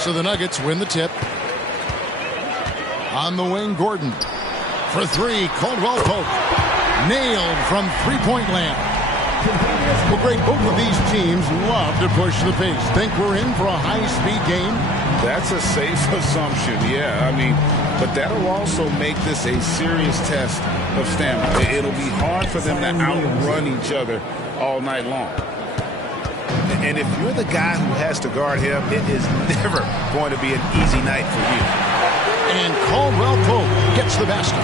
So the Nuggets win the tip. On the wing, Gordon. For three, Caldwell Pope. Nailed from three-point land. Well, Greg, both of these teams love to push the pace. Think we're in for a high-speed game? That's a safe assumption, yeah. I mean, but that'll also make this a serious test of stamina. It'll be hard for them to outrun each other all night long. And if you're the guy who has to guard him, it is never going to be an easy night for you. And Caldwell Pope gets the basket.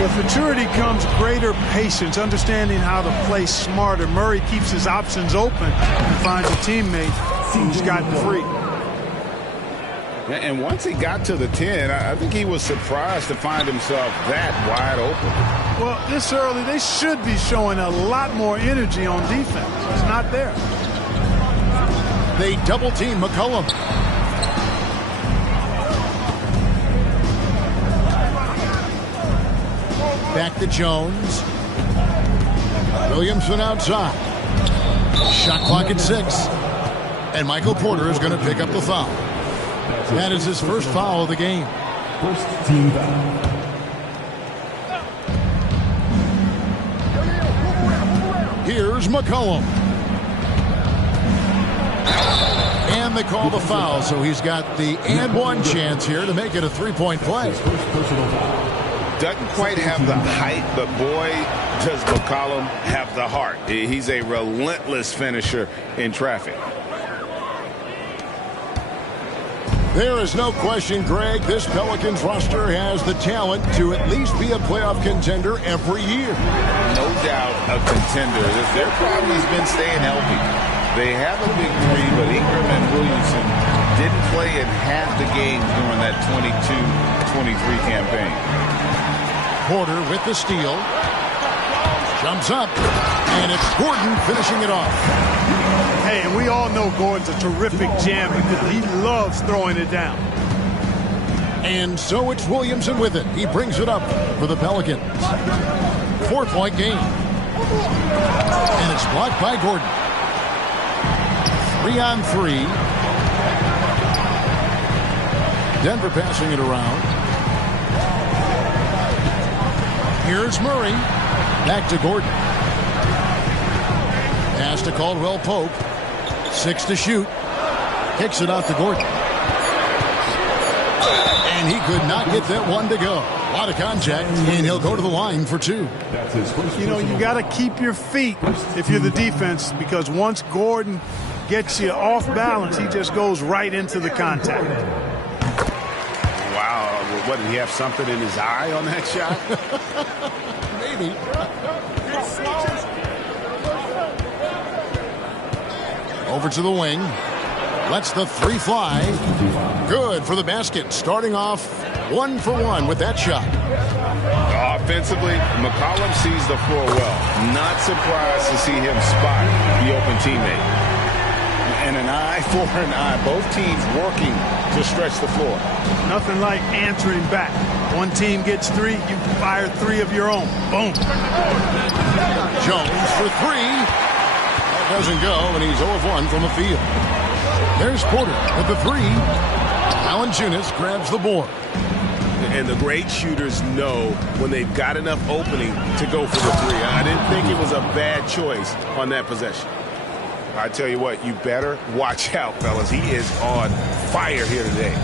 With maturity comes greater patience, understanding how to play smarter. Murray keeps his options open and finds a teammate who's gotten free. And once he got to the 10, I think he was surprised to find himself that wide open. Well, this early, they should be showing a lot more energy on defense. It's not there. They double-team McCollum. Back to Jones. Williamson outside. Shot clock at 6. And Michael Porter is going to pick up the foul. That is his first foul of the game. First team foul. Here's McCollum. And they call the foul, so he's got the and one chance here to make it a three-point play. Doesn't quite have the height, but boy, does McCollum have the heart. He's a relentless finisher in traffic. There is no question, Greg, this Pelicans roster has the talent to at least be a playoff contender every year. No doubt a contender. Their problem has been staying healthy. They have a big three, but Ingram and Williamson didn't play in half the games during that 22-23 campaign. Porter with the steal. Jumps up, and it's Gordon finishing it off. Hey, and we all know Gordon's a terrific jammer. He loves throwing it down. And so it's Williamson with it. He brings it up for the Pelicans. 4-point game. And it's blocked by Gordon. 3-on-3. Denver passing it around. Here's Murray. Back to Gordon. Pass to Caldwell Pope. 6 to shoot. Kicks it out to Gordon. And he could not get that one to go. A lot of contact, and he'll go to the line for 2. You know, you got to keep your feet if you're the defense, because once Gordon gets you off balance, he just goes right into the contact. Wow. What, did he have something in his eye on that shot? Maybe. Over to the wing. Lets the three fly. Good for the basket. Starting off 1 for 1 with that shot. Offensively, McCollum sees the floor well. Not surprised to see him spot the open teammate. And an eye for an eye. Both teams working to stretch the floor. Nothing like answering back. One team gets 3, you fire 3 of your own. Boom. Jones for 3. Doesn't go, and he's 0 of 1 from the field. There's Porter with the 3. Valanciunas grabs the board. And the great shooters know when they've got enough opening to go for the 3. I didn't think it was a bad choice on that possession. I tell you what, you better watch out, fellas. He is on fire here today.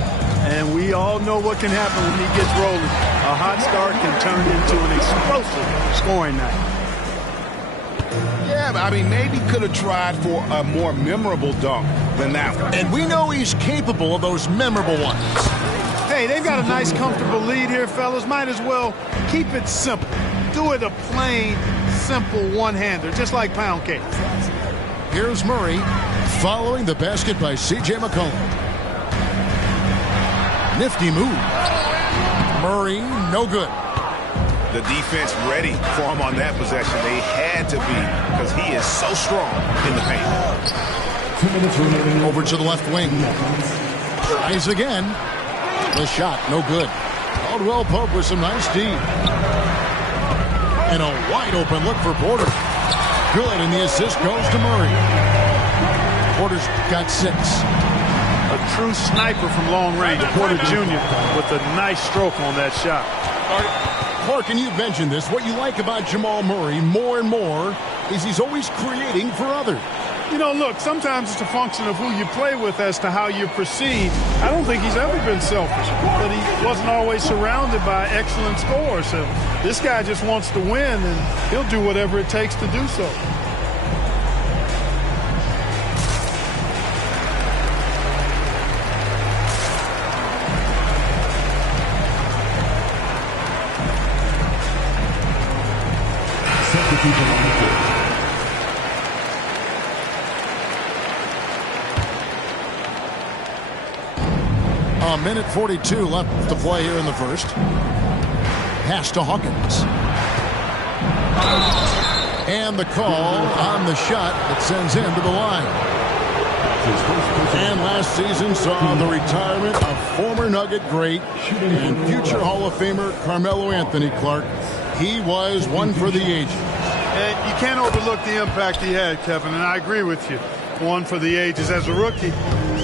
And we all know what can happen when he gets rolling. A hot start can turn into an explosive scoring night. Yeah, I mean, maybe could have tried for a more memorable dunk than that one. And we know he's capable of those memorable ones. Hey, they've got a nice, comfortable lead here, fellas. Might as well keep it simple. Do it a plain, simple one-hander, just like pound cake. Here's Murray following the basket by C.J. McCollum. Nifty move. Murray, no good. The defense ready for him on that possession. They had to be, because he is so strong in the paint. 2 minutes remaining. Over to the left wing. Tries again. The shot, no good. Caldwell Pope with some nice D. And a wide open look for Porter. Good, and the assist goes to Murray. Porter's got 6. a true sniper from long range. Porter Jr. with a nice stroke on that shot. Clark, and you mentioned this, what you like about Jamal Murray more and more is he's always creating for others. You know, look, sometimes it's a function of who you play with as to how you're perceived. I don't think he's ever been selfish, but he wasn't always surrounded by excellent scores. So this guy just wants to win, and he'll do whatever it takes to do so. A minute 42 left to play here in the first. Pass to Hawkins. And the call on the shot that sends him to the line. And last season saw the retirement of former Nugget great and future Hall of Famer Carmelo Anthony. Clark. He was one for the ages. And you can't overlook the impact he had, Kevin, and I agree with you. One for the ages as a rookie,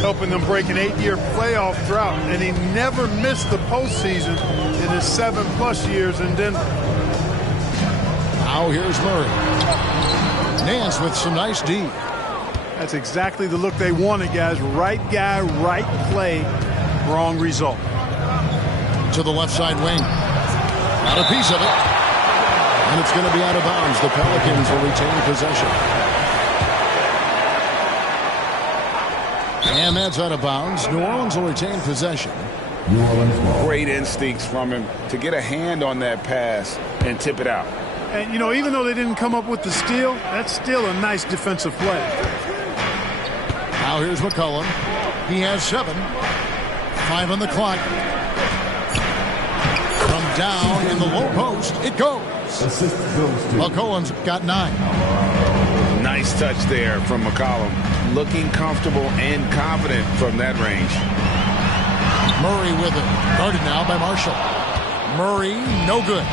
helping them break an 8-year playoff drought, and he never missed the postseason in his 7+ years in Denver. Now here's Murray. Nance with some nice D. That's exactly the look they wanted, guys. Right guy, right play, wrong result. To the left side wing. Got a piece of it. And it's going to be out of bounds. The Pelicans will retain possession. And that's out of bounds. New Orleans will retain possession. Great instincts from him to get a hand on that pass and tip it out. And, you know, even though they didn't come up with the steal, that's still a nice defensive play. Now here's McCollum. He has 7. 5 on the clock. From down in the low post, it goes. McCollum's got 9. Nice touch there from McCollum. Looking comfortable and confident from that range. Murray with it. Guarded now by Marshall. Murray, no good.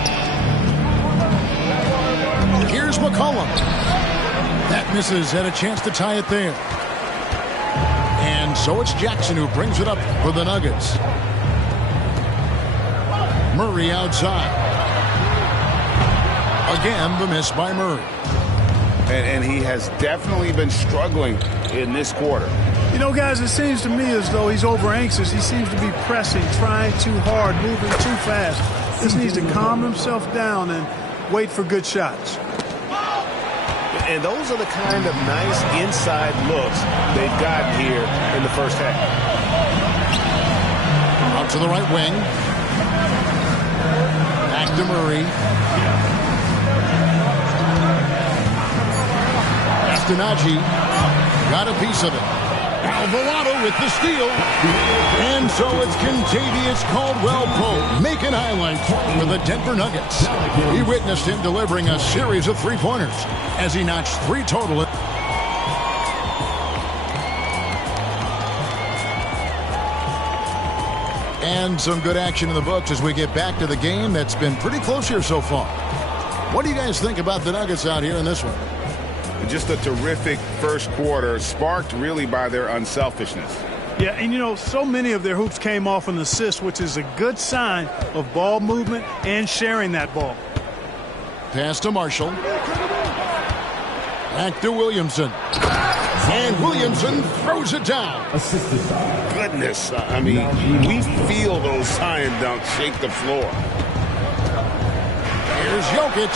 Here's McCollum. That misses, had a chance to tie it there. And so it's Jackson who brings it up for the Nuggets. Murray outside. Again, the miss by Murray. And he has definitely been struggling in this quarter. You know, guys, it seems to me as though he's over anxious. He seems to be pressing, trying too hard, moving too fast. Just needs to calm himself down and wait for good shots. And those are the kind of nice inside looks they've gotten here in the first half. Out to the right wing. Back to Murray. Najee got a piece of it. Alvarado with the steal. And so it's Kentavious Caldwell-Pope making highlights for the Denver Nuggets. He witnessed him delivering a series of three-pointers as he notched 3 total. And some good action in the books as we get back to the game that's been pretty close here so far. What do you guys think about the Nuggets out here in this one? Just a terrific first quarter, sparked really by their unselfishness. Yeah, and you know, so many of their hoops came off an assist, which is a good sign of ball movement and sharing that ball. Pass to Marshall. Back to Williamson. And Williamson throws it down. Goodness, I mean, we feel those science dunks shake the floor. Here's Jokic.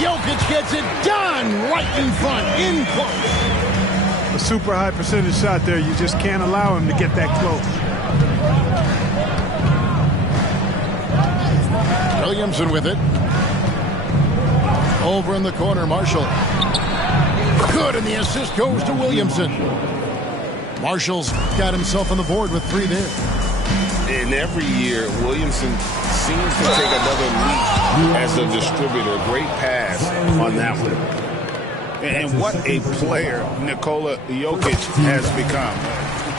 Jokic gets it done right in front, in close. A super high percentage shot there. You just can't allow him to get that close. Williamson with it. Over in the corner, Marshall. Good, and the assist goes to Williamson. Marshall's got himself on the board with 3 there. And every year, Williamson seems to take another leap as a distributor. Great pass on that one. And what a player Nikola Jokic has become.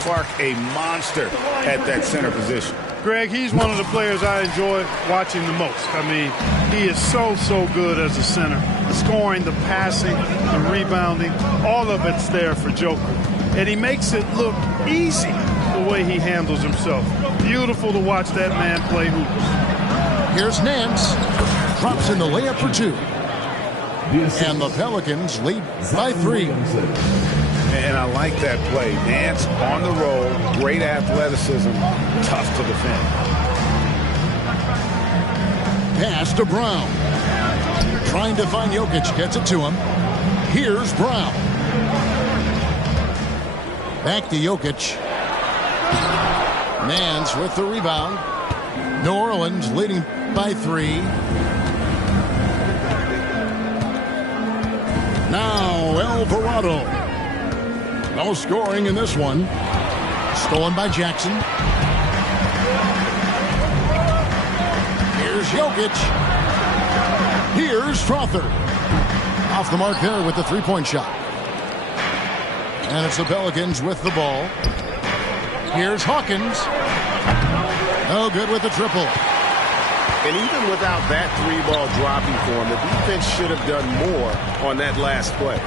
Clark, a monster at that center position. Greg, he's one of the players I enjoy watching the most. I mean, he is so good as a center. The scoring, the passing, the rebounding, all of it's there for Joker. and he makes it look easy the way he handles himself. Beautiful to watch that man play hoops. Here's Nance. Drops in the layup for two. And the Pelicans lead by 3. And I like that play. Nance on the roll, great athleticism, tough to defend. Pass to Brown. Trying to find Jokic, gets it to him. Here's Brown. Back to Jokic. Nance with the rebound. New Orleans leading by 3. Now Alvarado. No scoring in this one. Stolen by Jackson. Here's Jokic. Here's Strother. Off the mark there with the three-point shot. And it's the Pelicans with the ball. Here's Hawkins. No good with the triple. And even without that three-ball dropping for him, the defense should have done more on that last play.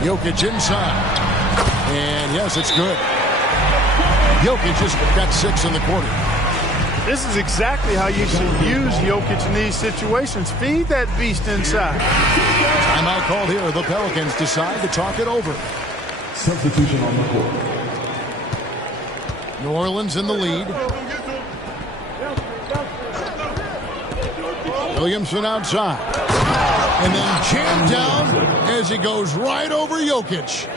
Jokic inside. And yes, it's good. Jokic just got 6 in the quarter. This is exactly how you should use Jokic in these situations. Feed that beast inside. Timeout called here. The Pelicans decide to talk it over. Substitution on the court. New Orleans in the lead. Williamson outside. And then jammed down as he goes right over Jokic.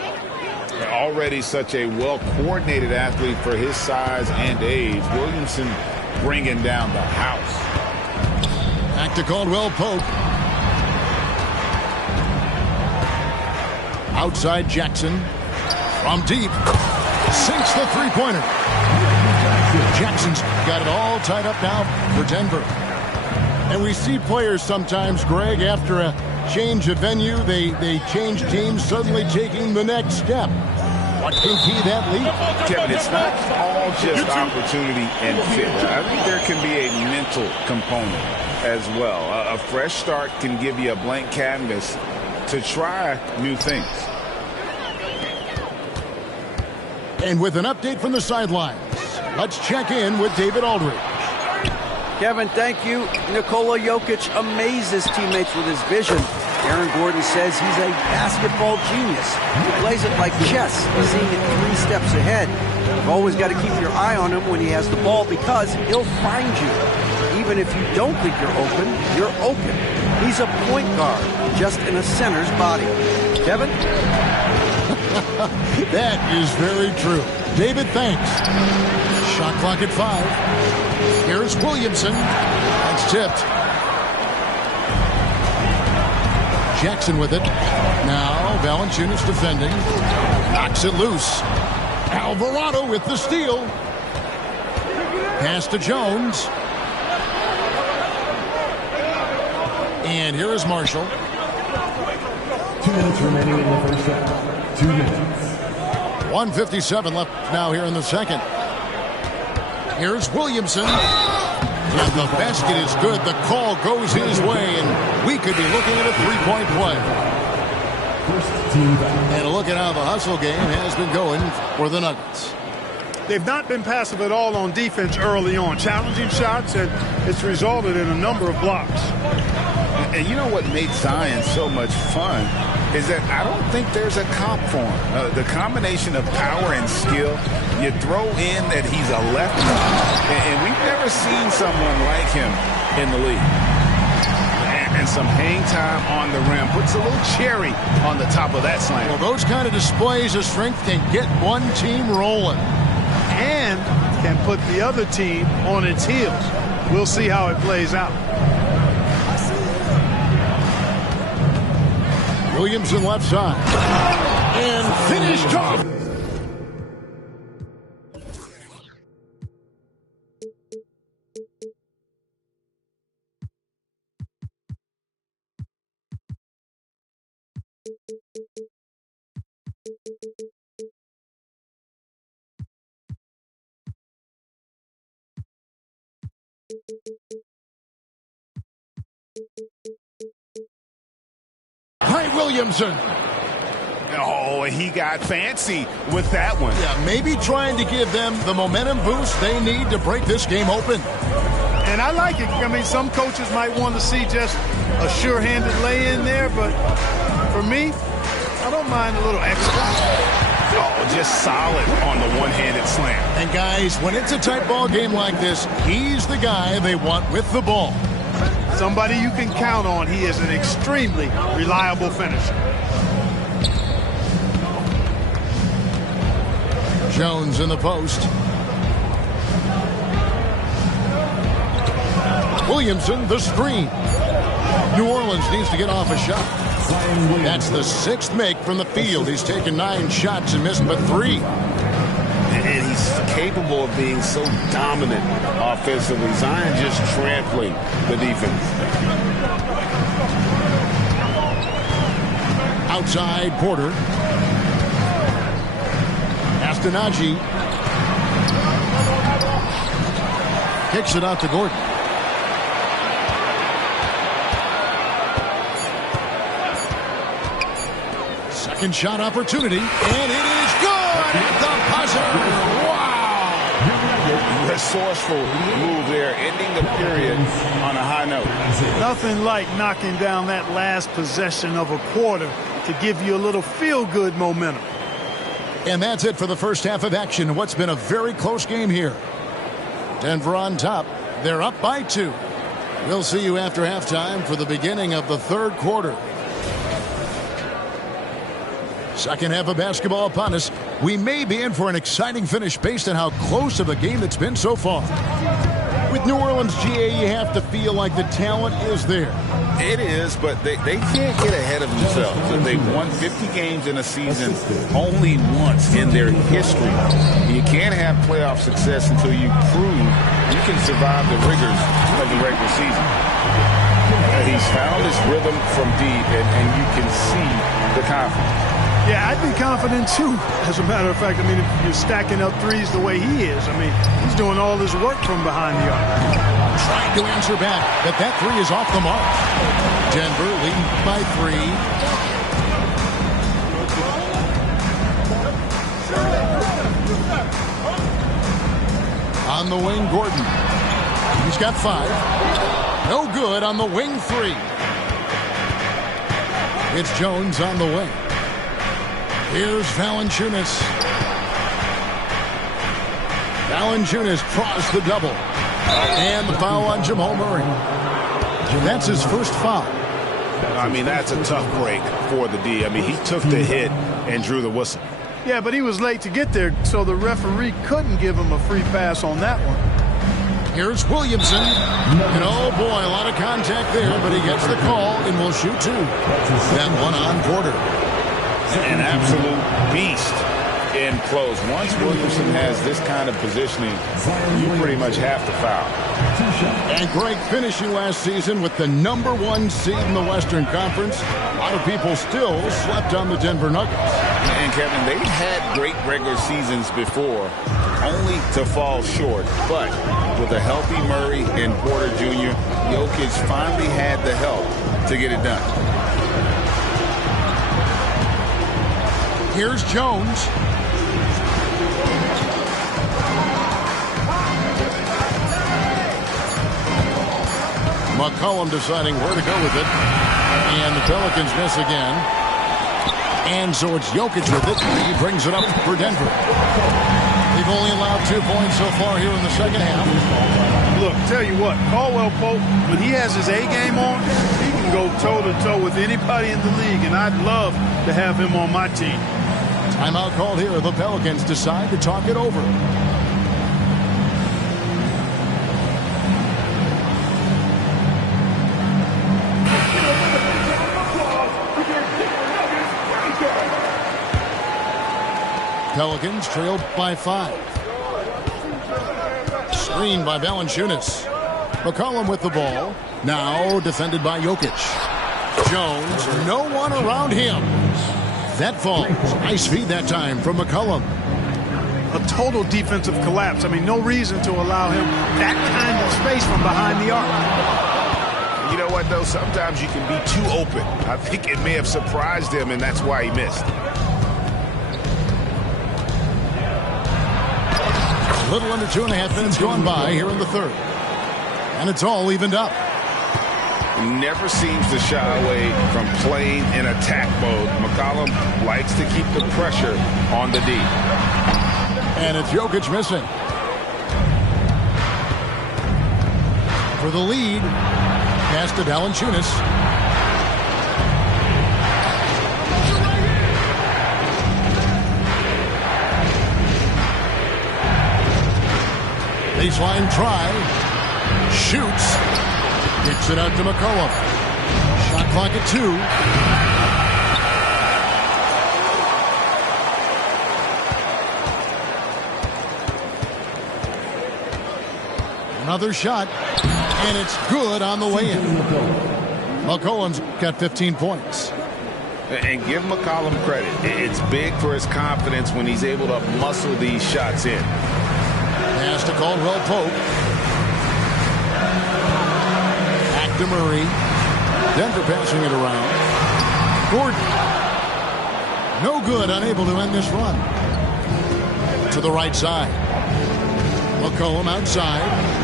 Already such a well-coordinated athlete for his size and age. Williamson bringing down the house. Back to Caldwell Pope. Outside Jackson. From deep. Sinks the three-pointer. Jackson's got it all tied up now for Denver. And we see players sometimes, Greg, after a change of venue, they change teams, suddenly taking the next step. What can key that lead? Kevin, it's not all just opportunity and fit. I think there can be a mental component as well. A fresh start can give you a blank canvas to try new things. And with an update from the sidelines, let's check in with David Aldridge. Kevin, thank you. Nikola Jokic amazes teammates with his vision. Aaron Gordon says he's a basketball genius. He plays it like chess, seeing it 3 steps ahead. You've always got to keep your eye on him when he has the ball because he'll find you. Even if you don't think you're open, you're open. He's a point guard, just in a center's body. Kevin? That is very true. David, thanks. Shot clock at 5. Here's Williamson. That's tipped. Jackson with it. Now Valanciunas defending. Knocks it loose. Alvarado with the steal. Pass to Jones. And here is Marshall. 2 minutes remaining in the first half. 2 minutes. 1:57 left now here in the second. Here's Williamson. And the basket is good. The call goes his way, and we could be looking at a three-point play. First team foul. And a look at how the hustle game has been going for the Nuggets. They've not been passive at all on defense early on. Challenging shots, and it's resulted in a number of blocks. And you know what made Zion so much fun is that I don't think there's a comp for him. The combination of power and skill, you throw in that he's a lefty, and we've never seen someone like him in the league. And some hang time on the rim puts a little cherry on the top of that slam. Well, those kind of displays of strength can get one team rolling. And can put the other team on its heels. We'll see how it plays out. Williamson left side. And finished off. by Williamson. Oh, he got fancy with that one. Yeah, maybe trying to give them the momentum boost they need to break this game open. And I like it. I mean, some coaches might want to see just a sure-handed lay-in there, but for me, I don't mind a little extra. Oh, just solid on the one-handed slam. And guys, when it's a tight ball game like this, he's the guy they want with the ball. Somebody you can count on. He is an extremely reliable finisher. Jones in the post. Williamson, the screen. New Orleans needs to get off a shot. That's the 6th make from the field. He's taken 9 shots and missed but 3. And he's capable of being so dominant offensively. Zion just trampling the defense. Outside, Porter. Astonagi kicks it out to Gordon. Second shot opportunity, and it is good at the buzzer. Wow! Resourceful move there, ending the period on a high note. Nothing like knocking down that last possession of a quarter to give you a little feel-good momentum. And that's it for the first half of action. What's been a very close game here. Denver on top. They're up by 2. We'll see you after halftime for the beginning of the 3rd quarter. Second half of basketball upon us. We may be in for an exciting finish based on how close of a game it's been so far. With New Orleans, GA, you have to feel like the talent is there. It is, but they can't get ahead of themselves. They've won 50 games in a season only once in their history. You can't have playoff success until you prove you can survive the rigors of the regular season. He's found his rhythm from deep, and you can see the confidence. Yeah, I'd be confident too. As a matter of fact, I mean, if you're stacking up threes the way he is, I mean, he's doing all his work from behind the arc. Trying to answer back, but that 3 is off the mark. Denver leading by 3. On the wing, Gordon. He's got 5. No good on the wing 3. It's Jones on the wing. Here's Valanciunas. Valanciunas draws the double. And the foul on Jamal Murray. That's his first foul. I mean, that's a tough break for the D. I mean, he took the hit and drew the whistle. Yeah, but he was late to get there, so the referee couldn't give him a free pass on that one. Here's Williamson. And oh boy, a lot of contact there, but he gets the call and will shoot 2. That one on Porter. An absolute beast in close. Once Williamson has this kind of positioning, you pretty much have to foul. And Greg finishing last season with the #1 seed in the Western Conference. A lot of people still slept on the Denver Nuggets. And Kevin, they've had great regular seasons before, only to fall short. But with a healthy Murray and Porter Jr., Jokic finally had the help to get it done. Here's Jones. McCollum deciding where to go with it. And the Pelicans miss again. And so it's Jokic with it. He brings it up for Denver. They've only allowed 2 points so far here in the second half. Look, tell you what, Caldwell Pope, when he has his A game on, he can go toe-to-toe with anybody in the league, and I'd love to have him on my team. Timeout called here. The Pelicans decide to talk it over. Pelicans trailed by 5. Screen by Valanciunas. McCollum with the ball. Now defended by Jokic. Jones, no one around him. That falls. Nice feed that time from McCollum. A total defensive collapse. I mean, no reason to allow him that kind of space from behind the arc. You know what, though? Sometimes you can be too open. I think it may have surprised him, and that's why he missed. A little under 2.5 minutes gone by here in the third. And it's all evened up. Never seems to shy away from playing in attack mode. McCollum likes to keep the pressure on the D. And it's Jokic missing. For the lead, pass to Valanciunas. Baseline try. Shoots. Kicks it out to McCollum. Shot clock at 2. Another shot, and it's good on the way in. McCollum's got 15 points. And give McCollum credit. It's big for his confidence when he's able to muscle these shots in. Pass to Caldwell Pope. Back to Murray. Denver passing it around. Gordon. No good, unable to end this run. To the right side. McCollum outside.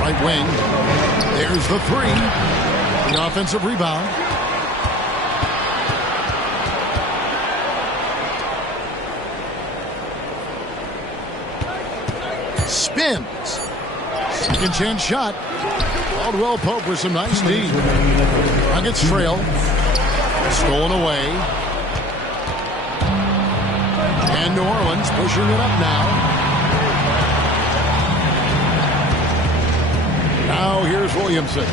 Right wing. There's the 3. The offensive rebound. Spins. Second chance shot. Caldwell Pope with some nice D. Nuggets trail. Stolen away. And New Orleans pushing it up now. Now here's Williamson.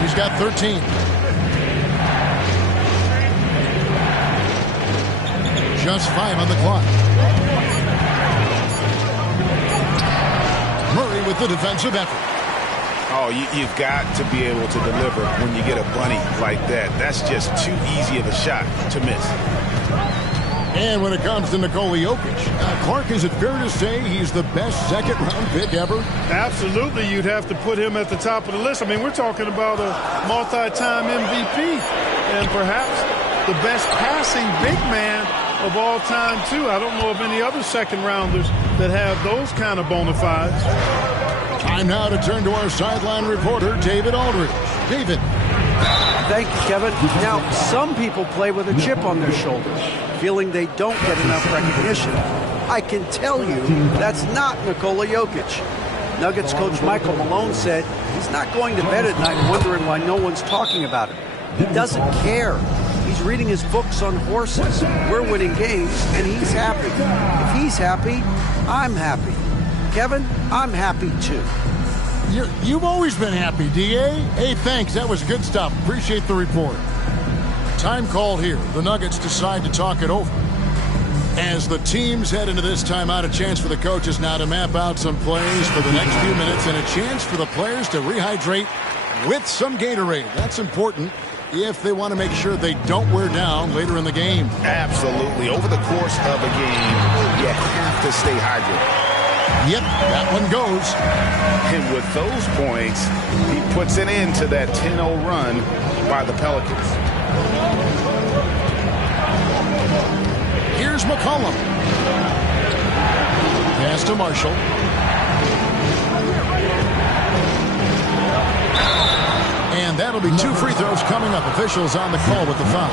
He's got 13. Just 5 on the clock. Murray with the defensive effort. Oh, you've got to be able to deliver when you get a bunny like that. That's just too easy of a shot to miss. And when it comes to Nikola Jokic, Clark, is it fair to say he's the best second-round pick ever? Absolutely, you'd have to put him at the top of the list. I mean, we're talking about a multi-time MVP and perhaps the best passing big man of all time, too. I don't know of any other second-rounders that have those kind of bona fides. Time now to turn to our sideline reporter, David Aldridge. David. Thank you, Kevin. Now, some people play with a chip on their shoulders, feeling they don't get enough recognition. I can tell you that's not Nikola Jokic. Nuggets coach Michael Malone said he's not going to bed at night wondering why no one's talking about him. He doesn't care. He's reading his books on horses. We're winning games, and he's happy. If he's happy, I'm happy. Kevin, I'm happy too. You've always been happy, D.A. Hey, thanks. That was good stuff. Appreciate the report. Time called here. The Nuggets decide to talk it over. As the teams head into this timeout, a chance for the coaches now to map out some plays for the next few minutes and a chance for the players to rehydrate with some Gatorade. That's important if they want to make sure they don't wear down later in the game. Absolutely. Over the course of a game, you have to stay hydrated. Yep, that one goes. And with those points, he puts an end to that 10-0 run by the Pelicans. Here's McCollum. Pass to Marshall. And that'll be 2 free throws coming up. Officials on the call with the foul.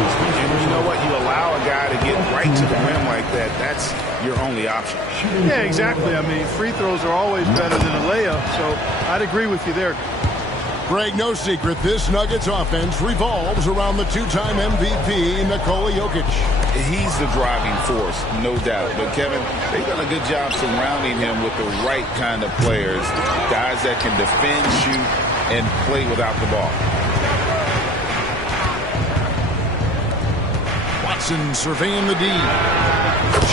And you know what? You allow a guy to get right to the rim like that. That's your only option. Yeah, exactly. I mean, free throws are always better than a layup, so I'd agree with you there. Greg, no secret, this Nuggets offense revolves around the 2-time MVP, Nikola Jokic. He's the driving force, no doubt. But, Kevin, they've done a good job surrounding him with the right kind of players, guys that can defend, shoot, and play without the ball. Watson surveying the D.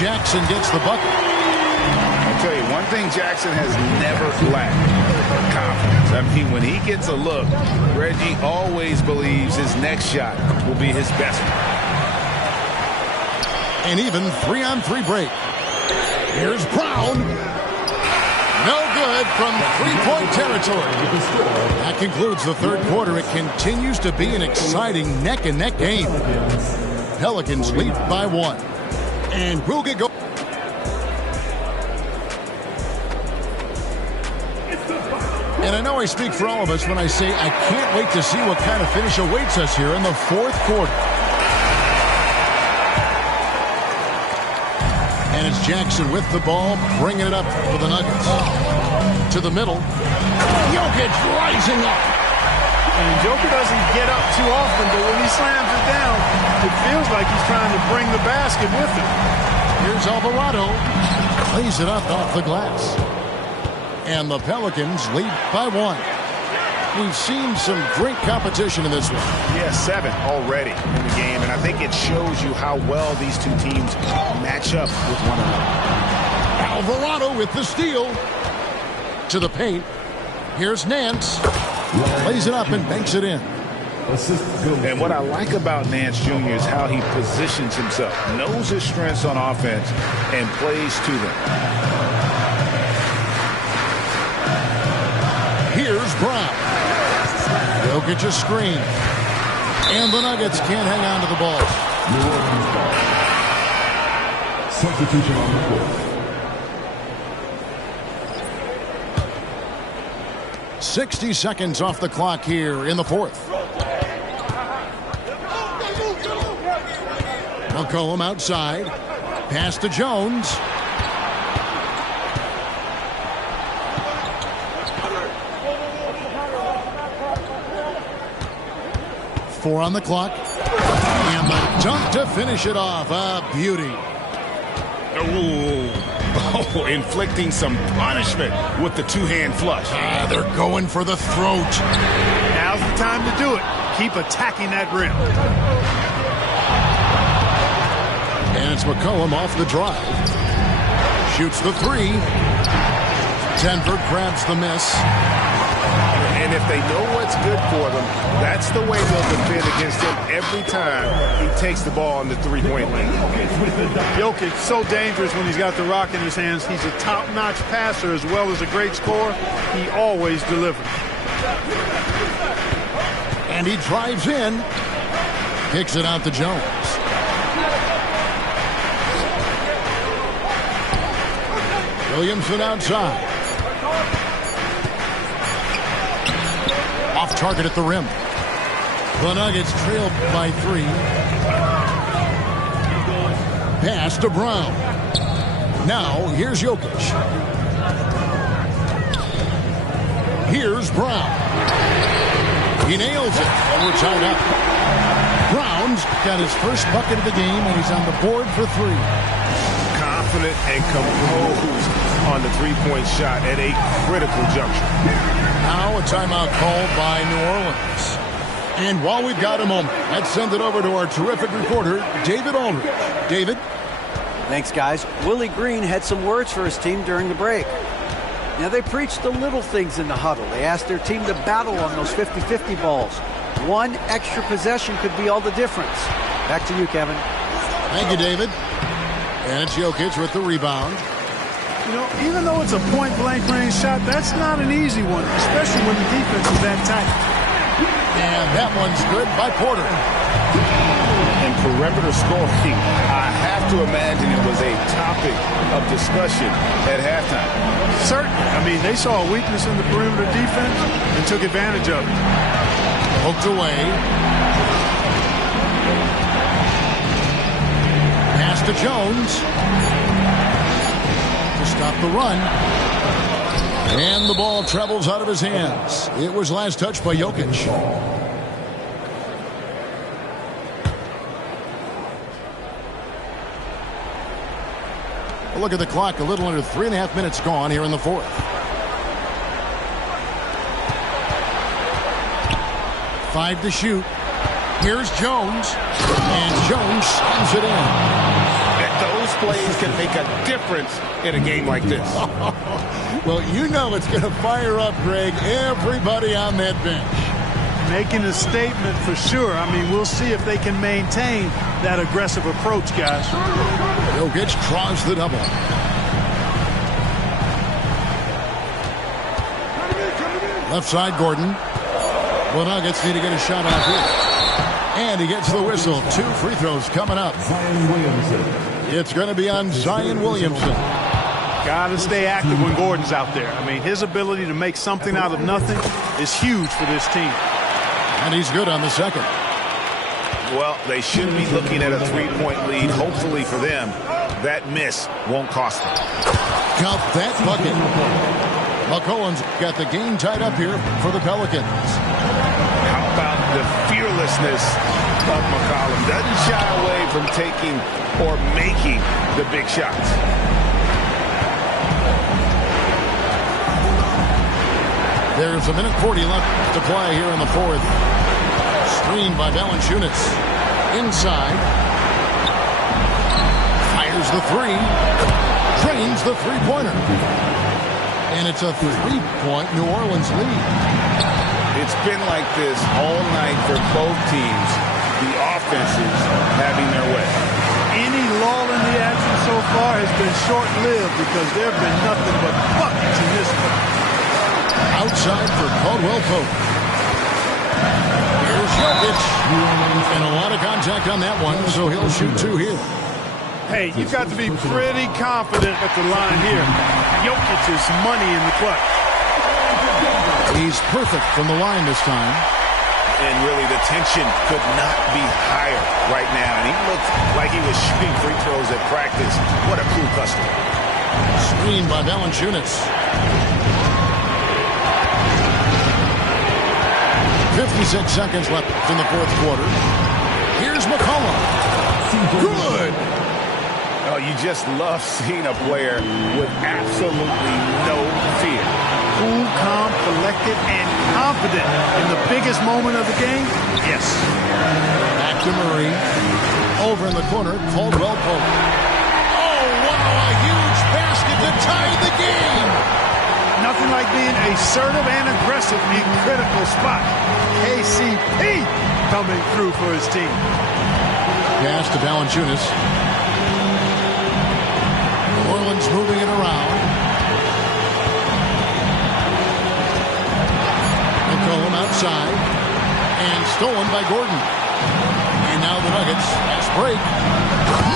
Jackson gets the bucket. I'll tell you, one thing Jackson has never lacked, confidence. I mean, when he gets a look, Reggie always believes his next shot will be his best one. An even 3-on-3 break. Here's Brown. No good from three-point territory. That concludes the third quarter. It continues to be an exciting neck-and-neck game. Pelicans lead by 1. And we'll get going. And I know I speak for all of us when I say I can't wait to see what kind of finish awaits us here in the fourth quarter. And it's Jackson with the ball, bringing it up for the Nuggets. To the middle. Jokic rising up. And Joker doesn't get up too often, but when he slams it down, it feels like he's trying to bring the basket with him. Here's Alvarado. Plays it up off the glass. And the Pelicans lead by 1. We've seen some great competition in this one. Yeah, 7 already in the game, and I think it shows you how well these two teams match up with one another. Alvarado with the steal. To the paint. Here's Nance. Plays it up and banks it in. And what I like about Nance Jr. is how he positions himself, knows his strengths on offense, and plays to them. Here's Brown. Jokic a screen. And the Nuggets can't hang on to the ball. Substitution on the court. 60 seconds off the clock here in the fourth. McCollum outside. Pass to Jones. Four on the clock. And the dunk to finish it off. A beauty. Oh, inflicting some punishment with the two-hand flush. They're going for the throat. Now's the time to do it. Keep attacking that rim. And it's McCollum off the drive. Shoots the three. Denver grabs the miss. And if they know what's good for them, that's the way they'll defend against him every time he takes the ball in the three-point lane. Jokic so dangerous when he's got the rock in his hands. He's a top-notch passer as well as a great scorer. He always delivers. And he drives in. Kicks it out to Jones. Williamson outside. Off target at the rim. The Nuggets trailed by 3. Pass to Brown. Now here's Jokic. Here's Brown. He nails it. And we're tied up. Brown's got his first bucket of the game, and he's on the board for 3. Confident and composed on the three-point shot at a critical juncture. Now a timeout called by New Orleans. And while we've got a moment, let's send it over to our terrific reporter, David Aldridge. David? Thanks, guys. Willie Green had some words for his team during the break. Now, they preached the little things in the huddle. They asked their team to battle on those 50-50 balls. One extra possession could be all the difference. Back to you, Kevin. Thank you, David. And it's Jokic with the rebound. You know, even though it's a point-blank range shot, that's not an easy one, especially when the defense is that tight. And that one's good by Porter. And perimeter scoring, I have to imagine it was a topic of discussion at halftime. Certainly. I mean, they saw a weakness in the perimeter defense and took advantage of it. Poked away. Pass to Jones. Stop the run. And the ball travels out of his hands. It was last touched by Jokic. Look at the clock. A little under 3.5 minutes gone here in the fourth. 5 to shoot. Here's Jones. And Jones slams it in. Those plays can make a difference in a game like this. Well, you know it's going to fire up, Greg, everybody on that bench. Making a statement for sure. I mean, we'll see if they can maintain that aggressive approach, guys. Jokic draws the double. Left side, Gordon. The Nuggets need to get a shot off here. And he gets the whistle. 2 free throws coming up. Zion Williamson. It's going to be on Zion Williamson. Got to stay active when Gordon's out there. I mean, his ability to make something out of nothing is huge for this team. And he's good on the second. Well, they should be looking at a 3-point lead. Hopefully for them, that miss won't cost them. Count that bucket. McCollum's got the game tied up here for the Pelicans. How about the fearlessness of McCollum? Doesn't shy away from taking or making the big shots. There's a minute 40 left to play here in the fourth. Screened by Valanciunas. Inside. Fires the three. Drains the three-pointer. And it's a 3-point New Orleans lead. It's been like this all night for both teams. The offenses having their way. Any lull in the action so far has been short-lived because there have been nothing but buckets in this one. Outside for Caldwell Pope. Here's Jokic. And a lot of contact on that one, so he'll shoot 2 here. Hey, you've got to be pretty confident at the line here. Jokic is money in the clutch. He's perfect from the line this time. And really, the tension could not be higher right now. And he looked like he was shooting free throws at practice. What a cool customer. Screened by Valanciunas. 56 seconds left in the fourth quarter. Here's McCollum. Good. Oh, you just love seeing a player with absolutely no fear. Cool, calm, collected, and confident in the biggest moment of the game? Yes. Back to Murray. Over in the corner, Caldwell Pope. Oh, wow, a huge basket to tie the game. Nothing like being assertive and aggressive in critical spots. KCP coming through for his team. Pass to Valanciunas. New Orleans moving it around. McCollum outside. And stolen by Gordon. And now the Nuggets. Fast break.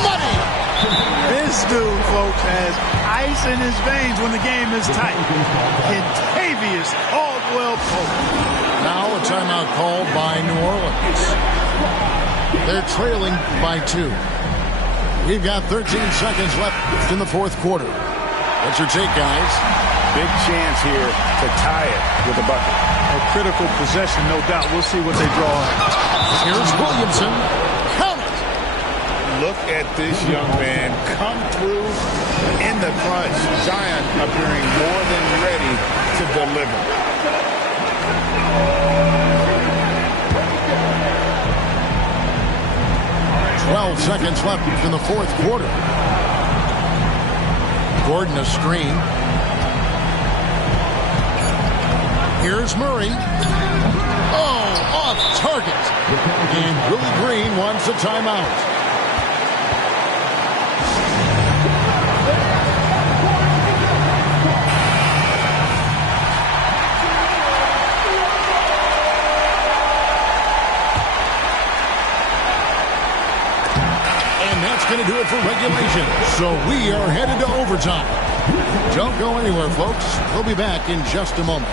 Money! This dude, folks, has ice in his veins when the game is tight. Kentavious Caldwell Pope. Now a timeout called by New Orleans. They're trailing by 2. We've got 13 seconds left in the fourth quarter. What's your take, guys? Big chance here to tie it with a bucket. A critical possession, no doubt. We'll see what they draw. Here's Williamson. Count it! Look at this young man come through in the crunch. Zion appearing more than ready to deliver. Twelve seconds left in the fourth quarter. Gordon a screen. Here's Murray. Oh, off target. And Willie Green wants a timeout. Going to do it for regulation. So we are headed to overtime. Don't go anywhere, folks. We'll be back in just a moment.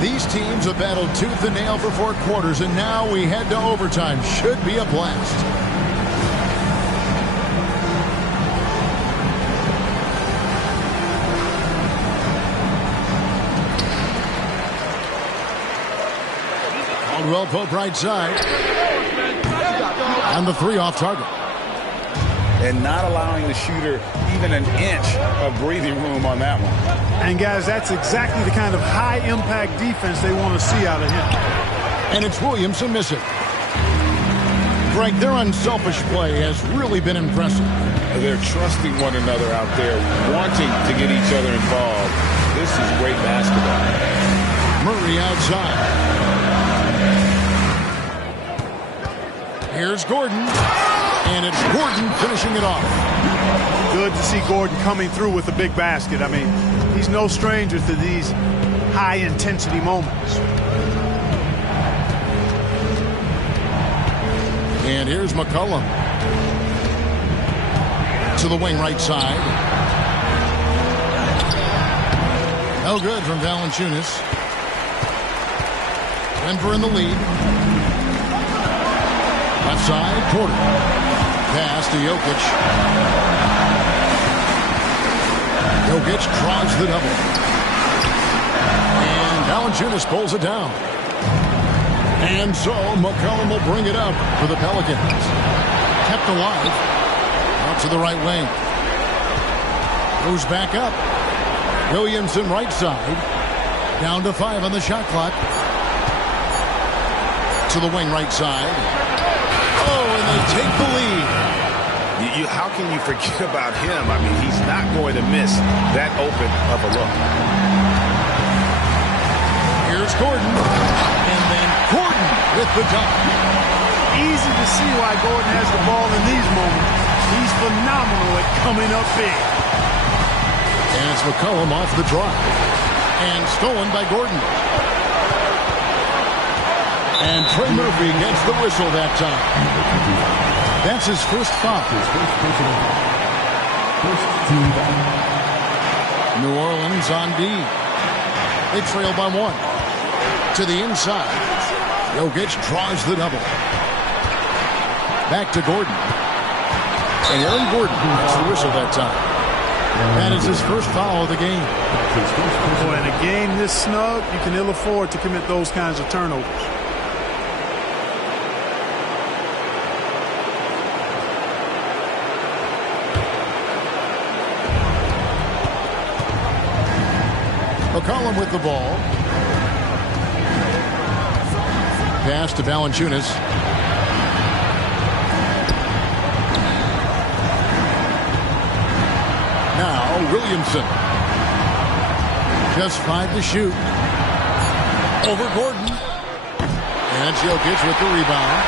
These teams have battled tooth and nail for 4 quarters, and now we head to overtime. Should be a blast. Caldwell Pope right side. And the 3 off target. And not allowing the shooter even an inch of breathing room on that one. And guys, that's exactly the kind of high impact defense they want to see out of him. And it's Williamson missing. Greg, their unselfish play has really been impressive. They're trusting one another out there, wanting to get each other involved. This is great basketball. Murray outside. Here's Gordon. And it's Gordon finishing it off. Good to see Gordon coming through with a big basket. I mean, he's no stranger to these high-intensity moments. And here's McCollum. To the wing right side. No good from Valanciunas. Denver in the lead. Left side, Porter. Pass to Jokic. Jokic draws the double. And Valanciunas pulls it down. And so McCollum will bring it up for the Pelicans. Kept alive. Out to the right wing. Goes back up. Williamson right side. Down to 5 on the shot clock. To the wing right side. Oh, and they take the lead. How can you forget about him? I mean, he's not going to miss that open of a look. Here's Gordon. And then Gordon with the dunk. Easy to see why Gordon has the ball in these moments. He's phenomenal at coming up big. And it's McCollum off the drive. And stolen by Gordon. And Trey Murphy gets the whistle that time. That's his first foul. New Orleans on D. They trail by 1. To the inside. Jokic draws the double. Back to Gordon. And Aaron Gordon gets the whistle that time. That is his first foul of the game. Boy, in a game this snug, you can ill afford to commit those kinds of turnovers. McCollum with the ball. Pass to Valanciunas. Now Williamson. Just 5 to shoot. Over Gordon. And Jokic with the rebound.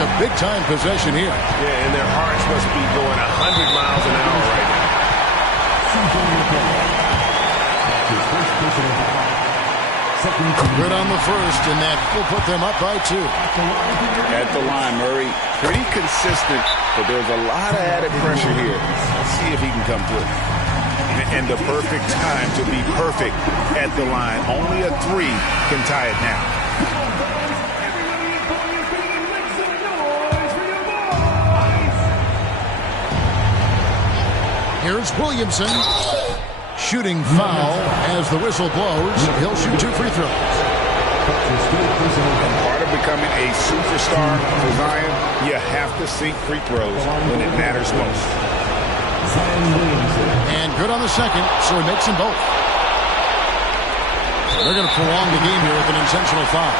A big-time possession here. Yeah, and their hearts must be going 100 miles an hour right now. Good on the first, and that will put them up by 2. At the line, Murray, pretty consistent, but there's a lot of added pressure here. Let's see if he can come through. And the perfect time to be perfect at the line. Only a 3 can tie it now. Here's Williamson. Shooting foul as the whistle blows. He'll shoot 2 free throws. And part of becoming a superstar for Zion, you have to sink free throws when it matters most. And good on the second, so he makes them both. They're going to prolong the game here with an intentional foul.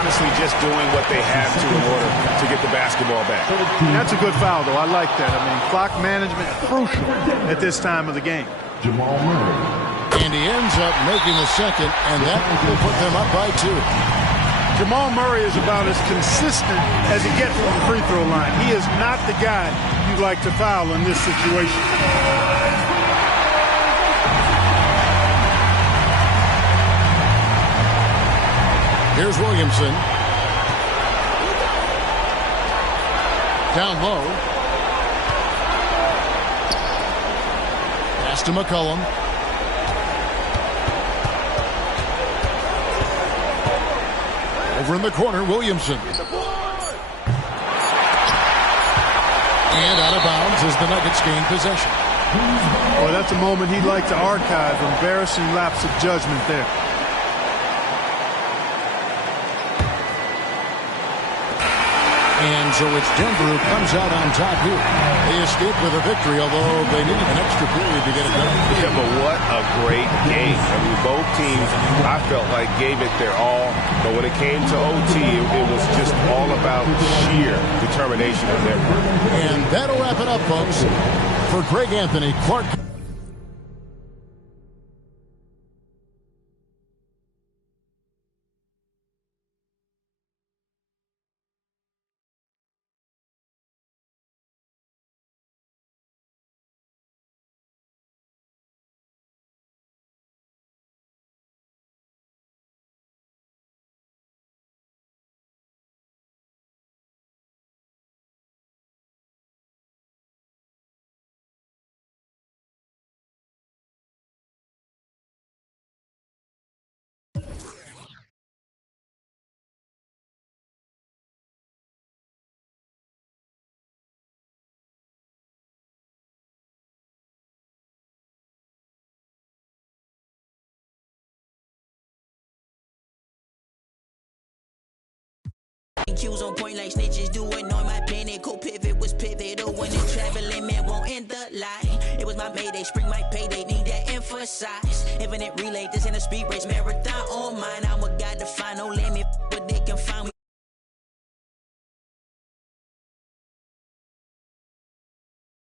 Honestly, just doing what they have to in order to get the basketball back. That's a good foul, though. I like that. I mean, clock management crucial at this time of the game. Jamal Murray. And he ends up making the second, and that will put them up by 2. Jamal Murray is about as consistent as he gets from the free throw line. He is not the guy you'd like to foul in this situation. Here's Williamson. Down low. Pass to McCollum. Over in the corner, Williamson. And out of bounds as the Nuggets gain possession. Well, that's a moment he'd like to archive. Embarrassing lapse of judgment there. And And so it's Denver who comes out on top here. They escape with a victory, although they needed an extra period to get it done. Yeah, but what a great game. I mean, both teams, I felt like, gave it their all. But when it came to OT, it was just all about sheer determination on their part. And that'll wrap it up, folks. For Greg Anthony, Clark. Q's on point like snitches doing on my planet. Co-pivot was pivotal when the traveling man won't end the line. It was my mayday, spring my payday, need that emphasize. Infinite relay, this in a speed race marathon on mine. I'm a guy to find no limit.